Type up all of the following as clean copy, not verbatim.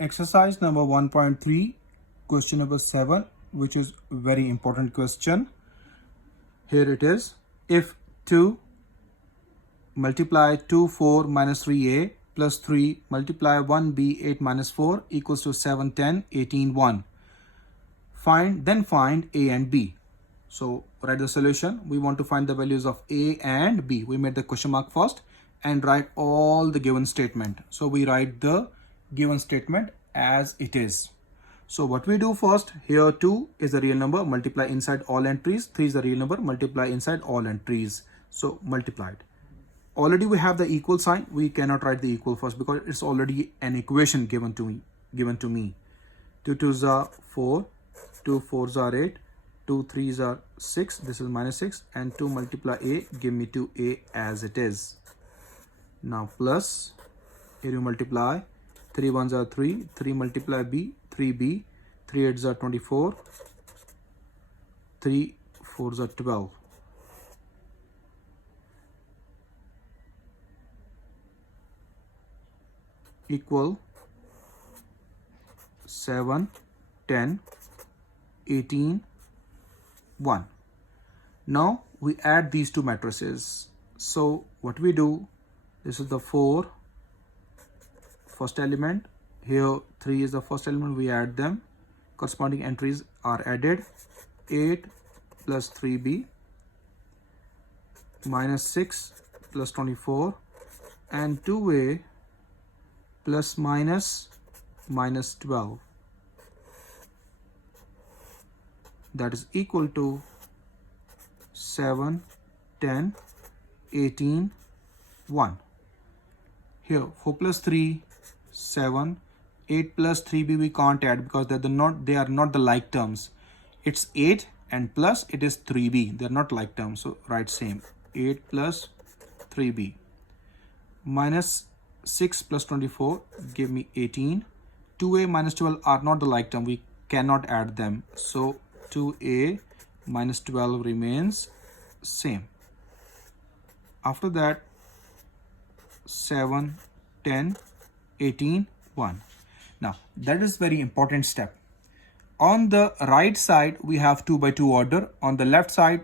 Exercise number 1.3, question number 7, which is very important question. Here it is. If 2 multiply 2, 4 minus 3a plus 3 multiply 1b, 8 minus 4 equals to 7, 10, 18, 1. Then find a and b. So write the solution. We want to find the values of a and b. We made the question mark first and write all the given statement. So we write the given statement as it is. So what we do first, here 2 is the real number, multiply inside all entries. 3 is the real number, multiply inside all entries. So multiplied. Already we have the equal sign. We cannot write the equal first because it's already an equation given to me. 2 2s are 4, 2 4s are 8, 2 3s are 6, this is minus 6, and 2 multiply a, give me 2a as it is. Now plus, here you multiply, 3 1s are 3, 3 multiply b, 3b, 3 8s are 24, 3 4s are 12. Equal 7, 10, 18, 1. Now we add these two matrices. So what we do, this is the 4 first element, here 3 is the first element, we add them, corresponding entries are added. 8 plus 3b minus 6 plus 24 and 2a plus minus 12, that is equal to 7, 10, 18, 1. Here 4 plus 3, 7, 8 plus 3b we can't add because they are not the like terms. It's 8 and plus it is 3b, they're not like terms, so write same. 8 plus 3b minus 6 plus 24 give me 18. 2a minus 12 are not the like term, we cannot add them, so 2a minus 12 remains same. After that 7, 10, 18, 1. Now that is very important step. On the right side we have 2 by 2 order, on the left side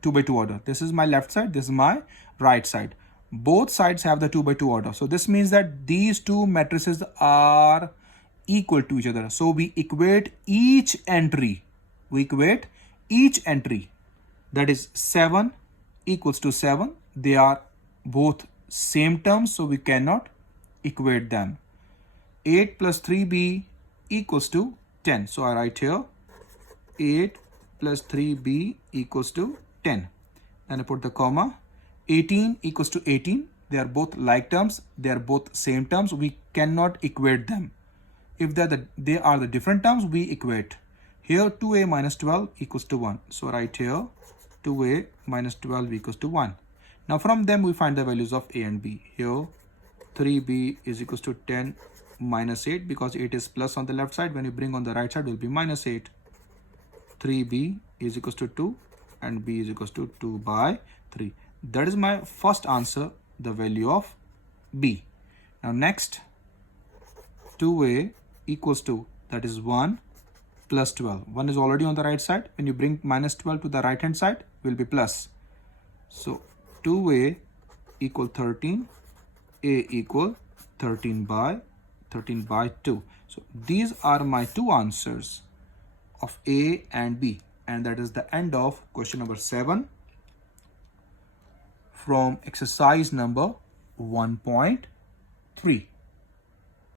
2 by 2 order. This is my left side, this is my right side. Both sides have the 2 by 2 order. So this means that these two matrices are equal to each other. So we equate each entry. That is 7 equals to 7. They are both same terms, so we cannot equate them. 8 plus 3b equals to 10. So I write here 8 plus 3b equals to 10. Then I put the comma. 18 equals to 18. They are both like terms. They are both same terms. We cannot equate them. If they are the different terms, we equate. Here 2a minus 12 equals to 1. So write here 2a minus 12 equals to 1. Now from them we find the values of a and b. Here 3b is equals to 10 minus 8 because 8 is plus on the left side. When you bring on the right side, it will be minus 8. 3b is equals to 2 and b is equals to 2 by 3. That is my first answer, the value of b. Now next, 2a equals to, that is 1 plus 12. 1 is already on the right side. When you bring minus 12 to the right hand side, will be plus. So 2a equal 13, a equal 13 by 2. So these are my two answers of a and b, and that is the end of question number 7 from exercise number 1.3.